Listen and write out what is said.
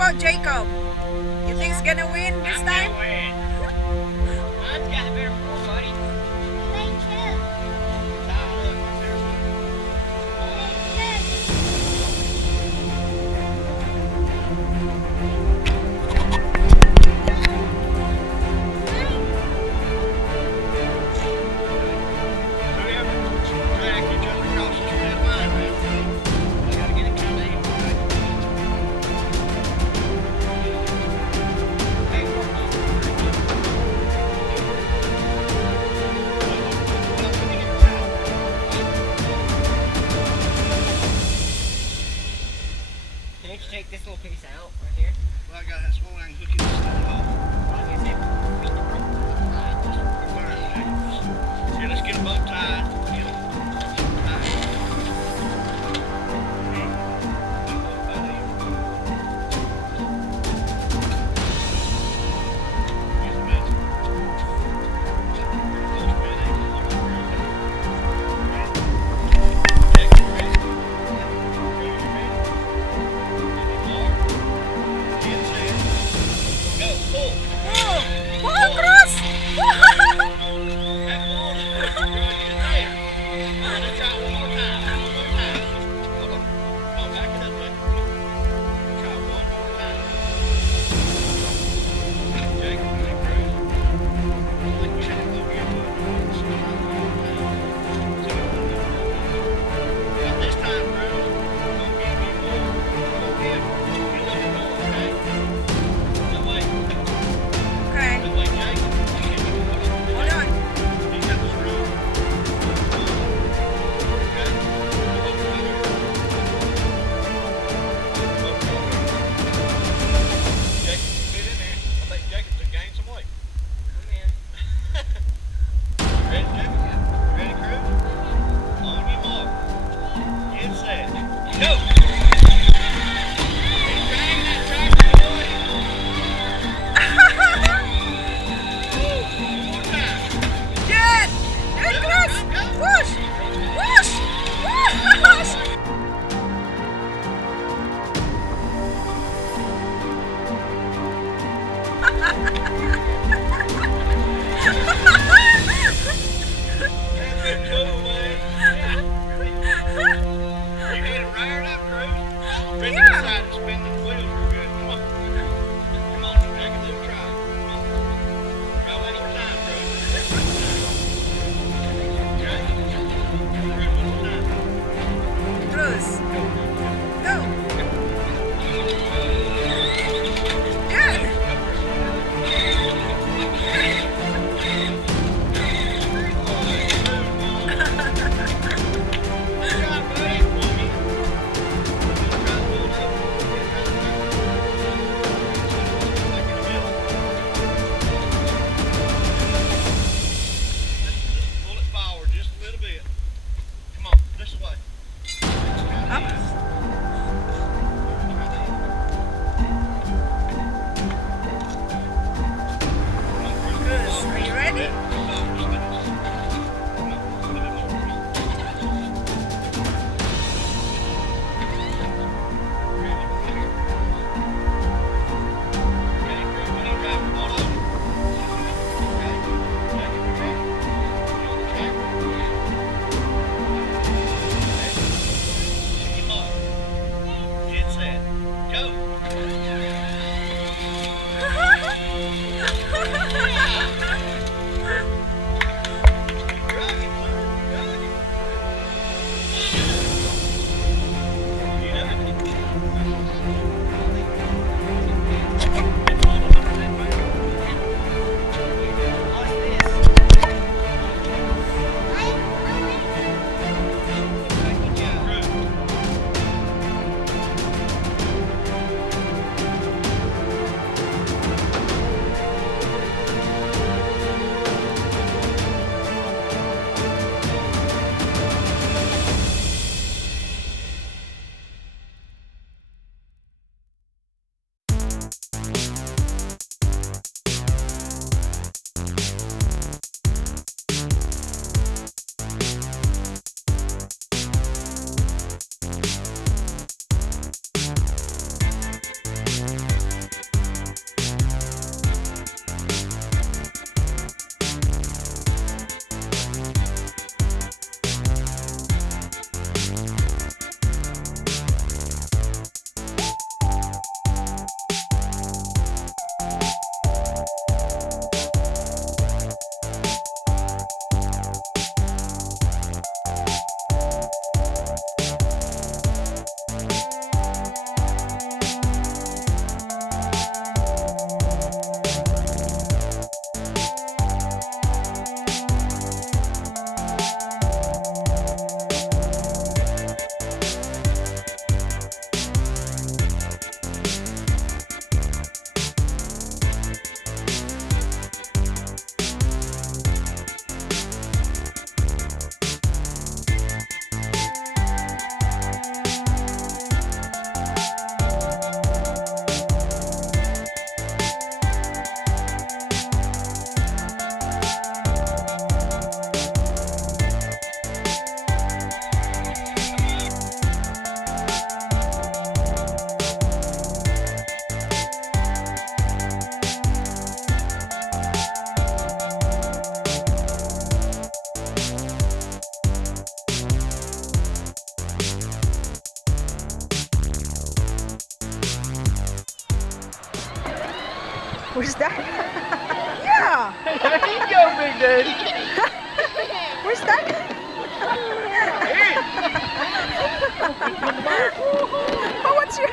about Jacob? You think he's gonna win this I'm time? gonna win. Mine's got a better pull, buddy. Thank you. Can you take this little piece out right here? Well, I got that small angle hook in this thing off. Yeah, let's get them both tied. Get them tied. Oh, Paul Cruz! Okay, hold on. Jet! Jet Cruz! Push! Push! Push! Cruz! Go! Jet! Pull it forward just a little bit. Come on, this way. Cruz, are you ready? Get set. Go. We're stuck? Yeah! There you go, Big Daddy. We're stuck? Oh, what's your...